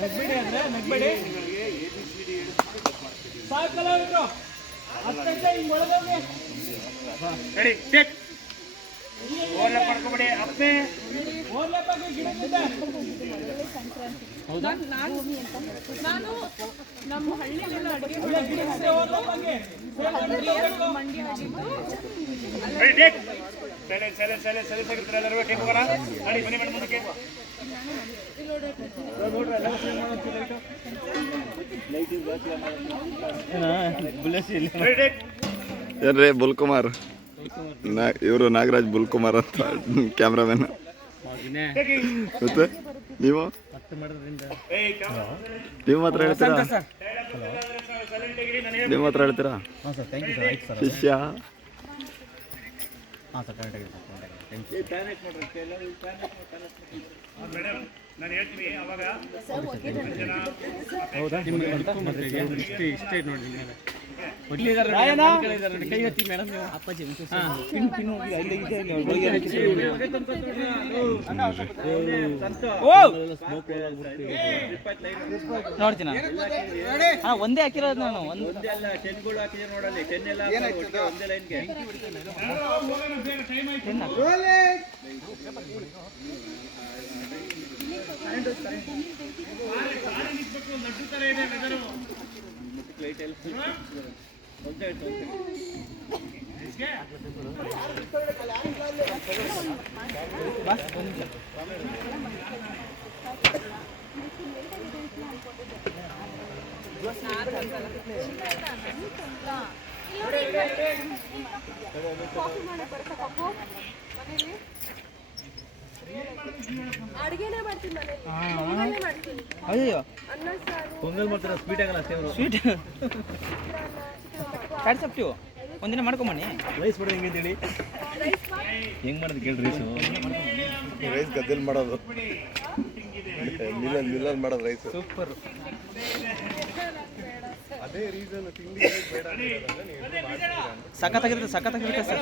ನಗ್ಬೇಡಿ ಅಂದ್ರೆ ನಗ್ಬೇಡಿ. ಸಾಕಲ್ಲ ಇದ್ರು ಅತ್ತಂತ ಹಿಂಗ್ ಒಳಗೋಗಿ ರೆಡಿ ಟೇಕ್ ಓರ್ಲೆ ಪಡ್ಕೊಬೇಡಿ ಅಪ್ಪೆ ಓರ್ಲೆ ಬಗ್ಗೆ ಗಿಡ ಮುಂದೆ. ನಾನು ನಮ್ಮ ಹಳ್ಳಿಗೆಲ್ಲ ಅಡುಗೆ ಒಳ್ಳೆ ಗಿಡ ಮುಂದೆ ಓರ್ಲೆ ಬಗ್ಗೆ ಮಂಡಿ ಹಚ್ಚಿದ್ದು ರೆಡಿ ಟೇಕ್ ಸೈಲೆನ್ಸ್ ಆಗಿರ್ತಾರೆ ಎಲ್ಲರೂ ಟೇಕ್ ಹೋಗೋಣ. ಗಾಡಿ ಬನ್ನಿ ಮೇಡಮ್ ಮುಂದಕ್ಕೆ. ರೆಡಿ ಟೇಕ್ ಏನ್ರಿ ಬುಲ್ಕುಮಾರ್ ಇವರು ನಾಗರಾಜ್ ಬುಲ್ಕುಮಾರ್ ಅಂತ ಕ್ಯಾಮ್ರಾಮನ್. ಮತ್ತೆ ನೀವು ಮಾತ್ರ ಹೇಳ್ತೀರಾ? ನೀವು ಮಾತ್ರ ಹೇಳ್ತೀರಾ? ಶಿಷ್ಯ ಮೇಡಮ್ ನಾನು ಹೇಳ್ತೀನಿ ಅವಾಗ ಇಷ್ಟೇ ನೋಡಿ ಕೈ ಹತ್ತಿ ಮೇಡಮ್ ಅಪ್ಪಾಜಿ ನೋಡ್ತೀನಿ ಒಂದೇ ಹಾಕಿರೋದು ನಾನು ಒಂದೇ ಅಲ್ಲ 10 ಹಾಕಿದ್ರೆ ನೋಡಲ್ಲಿ 10 ಎಲ್ಲ ಒಂದೇ ಲೈನ್ಗೆ ಅಡುಗೆನೇ ಮಾಡ್ತೀನಿ ಮನೇಲಿ ಮಾಡ್ತೀನಿ. ಅಯ್ಯೋ ಅನ್ನ ಸಾರು ಪೊಂಗಲ್ ಮಾಡ್ತಾರೆ ಸ್ವೀಟ್ ಆಗಲ್ಲ ಸೇವರು ಸ್ವೀಟ್ ಕಾನ್ಸೆಪ್ಟು ಒಂದಿನ ಮಾಡ್ಕೊಂಬನ್ನಿ. ರೈಸ್ ಮಾಡೋದು ಹೆಂಗೆ ಅಂತೇಳಿ ಹೆಂಗೆ ಮಾಡೋದು ಕೇಳಿ ರೈಸ್ ಗದ್ದೆಲ್ ಮಾಡೋದು, ಮಿಲ್ಲಲ್ಲಿ ಮಾಡೋದು ರೈಸ್. ಸೂಪರ್. ಅದೇ ರೀಸನ್ ತಿಂಡಿ ಸಖತ್ತಾಗಿರುತ್ತೆ ಸರ್.